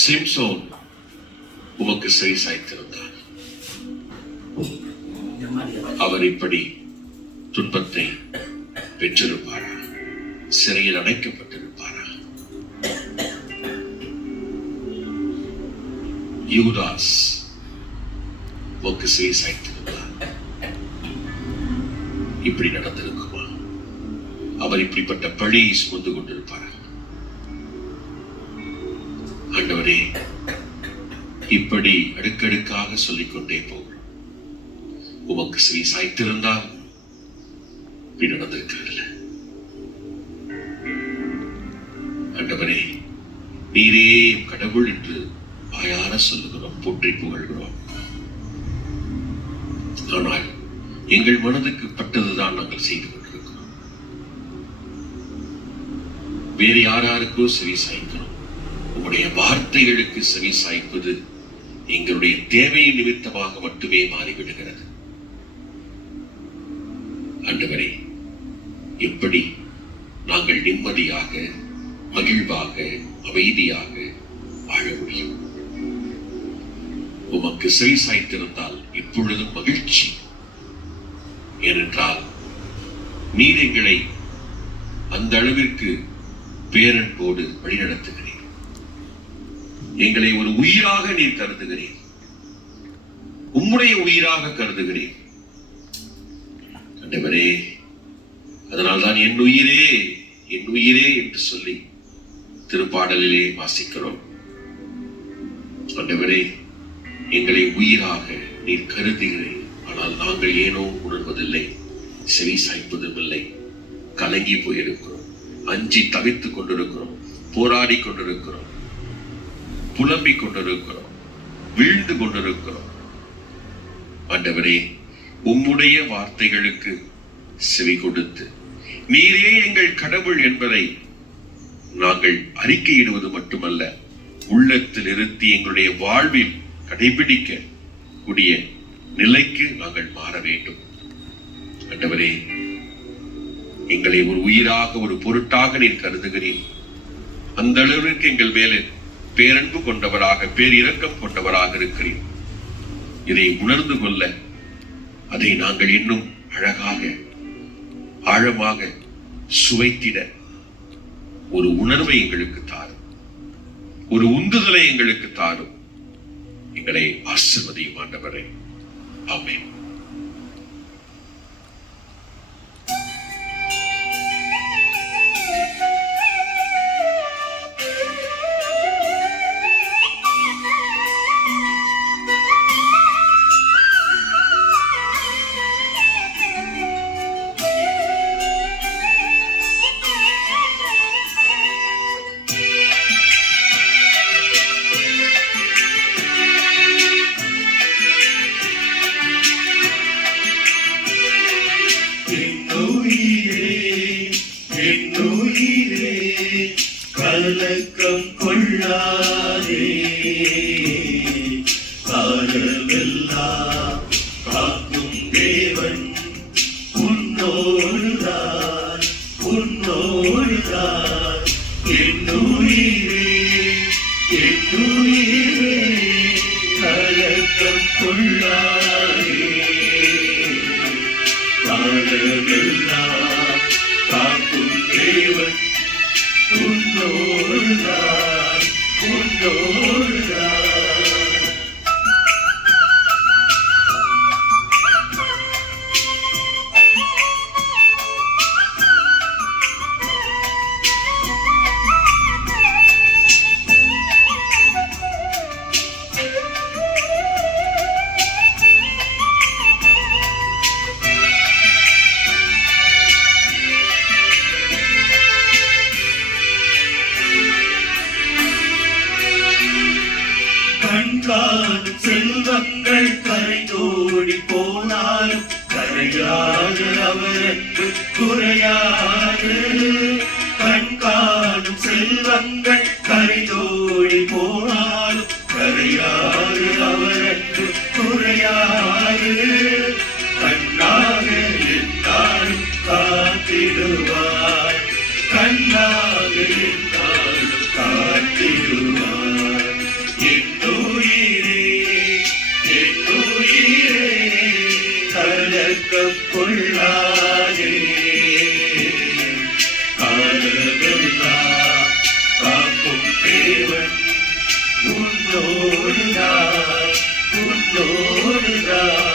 சிம்சோன் உமக்கு செவி சாய்த்திருந்தார். அவர் இப்படி துன்பத்தை பெற்றிருப்பாரா? சிறையில் அடைக்கப்பட்டிருப்பாரா? யூதாஸ் உமக்கு செவி சாய்த்திருந்தார். இப்படி நடந்திருக்குமா? அவர் இப்படிப்பட்ட பழியை சுமந்து கொண்டிருப்பாரா? ஆண்டவரே, இப்படி அடுக்கடுக்காக சொல்லிக்கொண்டே போகிறோம். உமக்கு செவி சாய்த்திருந்தால் இப்படி நடந்திருக்கிறதில்ல. ஆண்டவரே, நீரே கடவுள் என்று வாயார சொல்லுகிறோம், போற்றி புகழ்கிறோம். ஆனால் எங்கள் மனதுக்கு பட்டதுதான் நாங்கள் செய்து கொண்டிருக்கிறோம். வேறு யாராருக்கோ செவி சாய்க்கிறோம். உங்களுடைய வார்த்தைகளுக்கு செவி சாய்ப்பது எங்களுடைய தேவை நிமித்தமாக மட்டுமே மாறிவிடுகிறது. ஆண்டவரே, எப்படி நாங்கள் நிம்மதியாக, மகிழ்வாக, அமைதியாக வாழ முடியும்? உமக்கு செவி சாய்த்திருந்தால் இப்பொழுதும் மகிழ்ச்சி. ஏனென்றால் நீர் எங்களை அந்த அளவிற்கு பேரன்போடு வழிநடத்துகிறீர். எங்களை ஒரு உயிராக நீர் கருதுகிறீர். உம்முடைய உயிராக கருதுகிறீர். ஆண்டவரே, அதனால்தான் என் உயிரே, என் உயிரே என்று சொல்லி திருப்பாடலிலே வாசிக்கிறோம். ஆண்டவரே, எங்களை உயிராக நீர் கருதுகிறீர். ஆனால் நாங்கள் ஏனோ உணர்வதில்லை, செவி சாய்ப்பதும் இல்லை. கலங்கி போயிருக்கிறோம், அஞ்சி தவித்துக் கொண்டிருக்கிறோம், போராடி கொண்டிருக்கிறோம், புலம்பிக் கொண்டிருக்கிறோம், வீழ்ந்து கொண்டிருக்கிறோம். ஆண்டவரே, உம்முடைய வார்த்தைகளுக்கு செவி கொடுத்து நீரே எங்கள் கடவுள் என்பதை நாங்கள் அறிக்கையிடுவது மட்டுமல்ல, உள்ளத்தில் இருத்தி எங்களுடைய வாழ்வில் கடைபிடிக்க கூடிய நிலைக்கு நாங்கள் மாற வேண்டும். ஆண்டவரே, எங்களை ஒரு உயிராக, ஒரு பொருட்டாக நீர் கருதுகிறீர். அந்த அளவிற்கு எங்கள் மேலே பேரன்பு கொண்டவராக, பேரிரக்கம் கொண்டவராக இருக்கிறீர். இதை உணர்ந்து கொள்ள, அதை நாங்கள் இன்னும் அழகாக, ஆழமாக சுவைத்திட ஒரு உணர்வை எங்களுக்கு தாரும், ஒரு உந்துதலை எங்களுக்கு தாரும். எங்களை ஆசீர்வதியும் ஆண்டவரே. ஆமென். கலக்கம் கொள்ளாதே, காலமெல்லாம் காக்கும் தேவன் உன்னோடுதான், உன்னோடுதான். என் உயிரே, என் உயிரே, கலக்கம் கொள்ளாதே, காலமெல்லாம் காக்கும் தேவன் உன்னோடுதான், உன்னோடுதான். கண்காணும் செல்வங்கள் கரைதோடி போனாலும் கரையாது அவருக்கு குறையாது. கண்காணும் செல்வங்கள் கரைதோடி போனாலும் கரையாது அவருக்கு குறையாது. கண்ணாக இருந்தாலும் காத்திடுவார், கண்ணாக இருந்தாலும் காத்திடுவார். உன்னோடுதான்.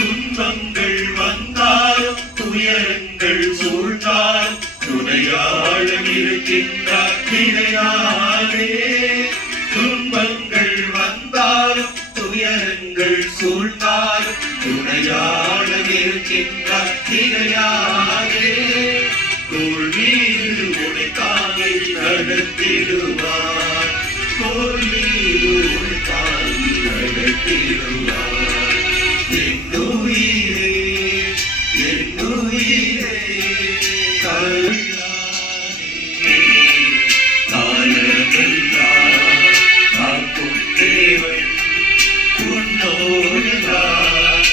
துன்பங்கள் வந்தாலும் துயரங்கள் சூழ்ந்தாலும் துணையாளன் இருக்கின்றார் திரையாளே. துன்பங்கள் வந்தாலும் துயரங்கள் சூழ்ந்தாலும் துணையாளன் இருக்கின்றார் திரையாளே. தோள் மீது உடைக்காக நடத்திடுவார், தோள் மீது உடைக்காக நடத்திடுவார். என்னுயிரே என்னுயிரே தள்ளாதே, காலமெல்லாம் காக்கும் தேவன் உன்னோடுதான்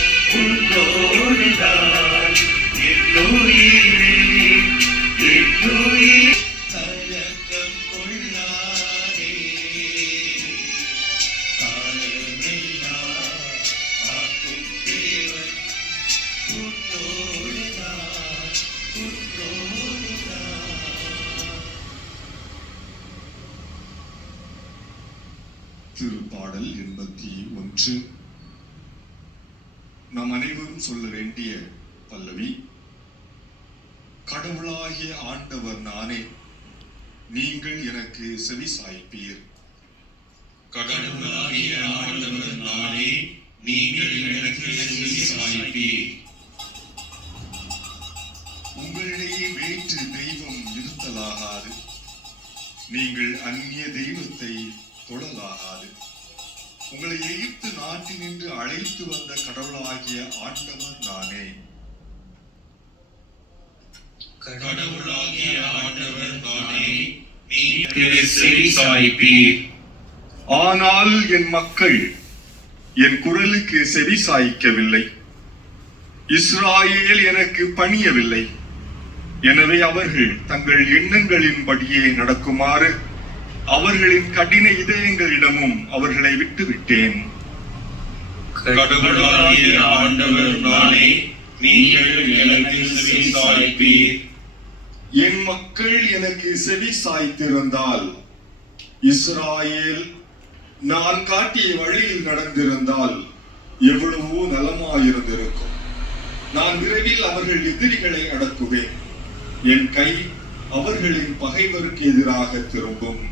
உன்னோடுதான். என்னுயிரே என்னுயிரே தயக்கம் கொள்ளாதே, காலமெல்லாம் காக்கும் தேவன் உன்னோடுதான் உன்னோடுதான். திருப்பாடல் 81. நாம் அனைவரும் சொல்ல வேண்டிய பல்லவி. கடவுளாகிய ஆண்டவர் நானே, நீங்கள் எனக்கு செவி சாய்ப்பீர். கடவுளாகிய ஆண்டவர் நானே, நீங்கள் எனக்கு செவி சாய்ப்பீர். உங்களிடையே வேற்று தெய்வம் இருத்தலாகாது, நீங்கள் அந்நிய தெய்வத்தை தொடலாகாது. உங்களை எகிப்து நாட்டினின்று அழைத்து வந்த கடவுளாகிய ஆண்டவர் நானே. கடவுளாகிய ஆண்டவர் நானே, நீங்கள் செவி சாய்ப்பீர். ஆனால் என் மக்கள் என் குரலுக்கு செவி சாய்க்கவில்லை, இஸ்ராயேல் எனக்கு பணியவில்லை. எனவே அவர்கள் தங்கள் எண்ணங்களின்படியே நடக்குமாறு அவர்களின் கடின இதயங்களிடமும் அவர்களை விட்டுவிட்டேன். கடவுளாகிய ஆண்டவர் நானே, நீங்கள் எனக்கு செவி சாய்ப்பீர். என் மக்கள் எனக்கு செவி சாய்த்திருந்தால், இஸ்ராயேல் நான் காட்டிய வழியில் நடந்திருந்தால் எவ்வளவோ நலமாயிருந்திருக்கும். நான் விரைவில் அவர்கள் எதிரிகளை அடக்குவேன், என் கை அவர்களின் பகைவருக்கு எதிராக திரும்பும்.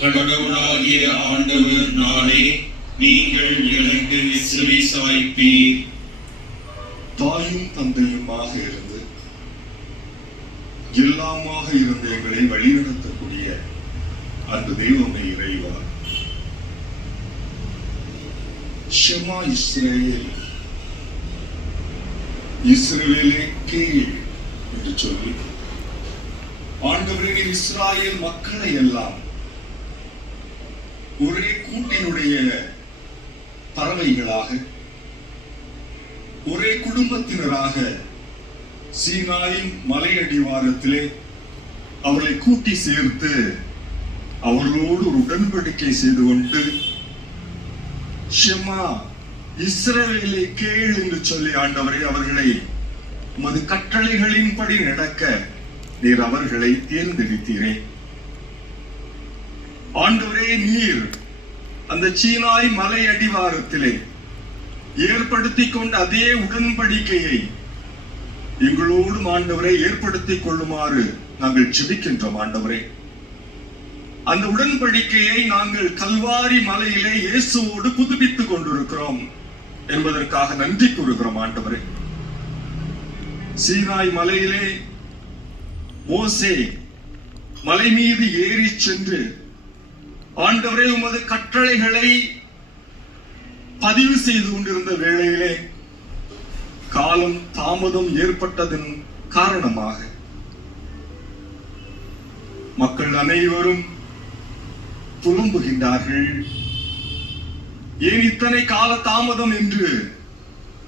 கடவுளாகிய ஆண்டவர் நானே, நீங்கள் எனக்கு செவி சாய்ப்பீர். தாயும் தந்தையுமாக இருந்து எல்லாமாக இருந்த எங்களை வழிநடத்தக்கூடிய அந்த தெய்வமே இறைவா, ஷெமா இஸ்ரேல், இஸ்ரவேலே கேள் என்று சொல்லி ஆண்டவரின் இஸ்ராயேல் மக்களை எல்லாம் ஒரே கூட்டினுடைய பறவைகளாக, ஒரே குடும்பத்தினராக சீனாய் மலையடிவாரத்திலே அவர்களை கூட்டி சேர்த்து அவர்களோடு ஒரு உடன்படிக்கை செய்து கொண்டு, ஷெமா இஸ்ரவேலை கேள் என்று சொல்லி ஆண்டவரை அவர்களை உமது கட்டளைகளின்படி நடக்க நீர் அவர்களை தேர்ந்தெடுத்தீரே. ஆண்டவரே, நீர் அந்த சீனாய் மலை அடிவாரத்திலே ஏற்படுத்திக் கொண்ட அதே உடன்படிக்கையை எங்களோடு ஆண்டவரை ஏற்படுத்திக் கொள்ளுமாறு நாங்கள் ஜெபிக்கின்றோம். ஆண்டவரே, அந்த உடன்படிக்கையை நாங்கள் கல்வாரி மலையிலே இயேசுவோடு புதுப்பித்துக் கொண்டிருக்கிறோம் என்பதற்காக நன்றி கூறுகிறோம். ஆண்டவரே, சீனாய் மலையிலே மோசே மலை மீது ஏறி சென்று ஆண்டவரே உமது கட்டளைகளை பதிவு செய்து கொண்டிருந்த வேளையிலே காலம் தாமதம் ஏற்பட்டதன் காரணமாக மக்கள் அனைவரும் புலம்புகின்றார்கள். ஏன் இத்தனை கால தாமதம் என்று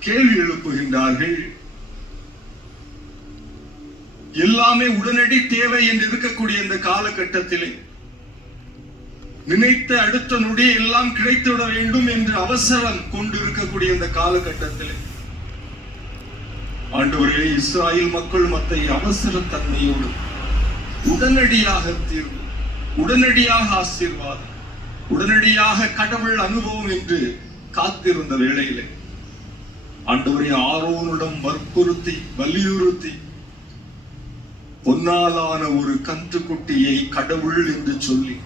கேள்வி எழுப்புகின்றார்கள். எல்லாமே உடனடி தேவை என்று இருக்கக்கூடிய இந்த காலகட்டத்திலே நினைத்த அடுத்த நொடி எல்லாம் கிடைத்துவிட வேண்டும் என்று அவசரம் கொண்டு இருக்கக்கூடிய இந்த காலகட்டத்திலே ஆண்டவரே, இஸ்ராயேல் மக்கள் மத்திய அவசர தன்மையோடு உடனடியாக தீர்வு, உடனடியாக ஆசீர்வாதம், உடனடியாக கடவுள் அனுபவம் என்று காத்திருந்த வேளையிலே ஆண்டவரே, ஆரோனிடம் வற்புறுத்தி வலியுறுத்தி பொன்னாலான ஒரு கன்றுக்குட்டியை கடவுள் என்று சொல்லி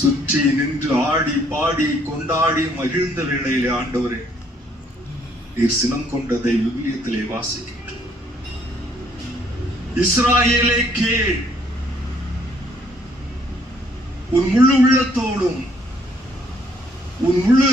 சுற்றி நின்று ஆடி பாடி கொண்டாடி மகிழ்ந்த வேளையிலே ஆண்டவரே, நீர் சினம் கொண்டதை விவிலியத்திலே வாசிக்கின்றோம். இஸ்ராயேலே கேள், உன் முழு உள்ளத்தோடும் உன் முழு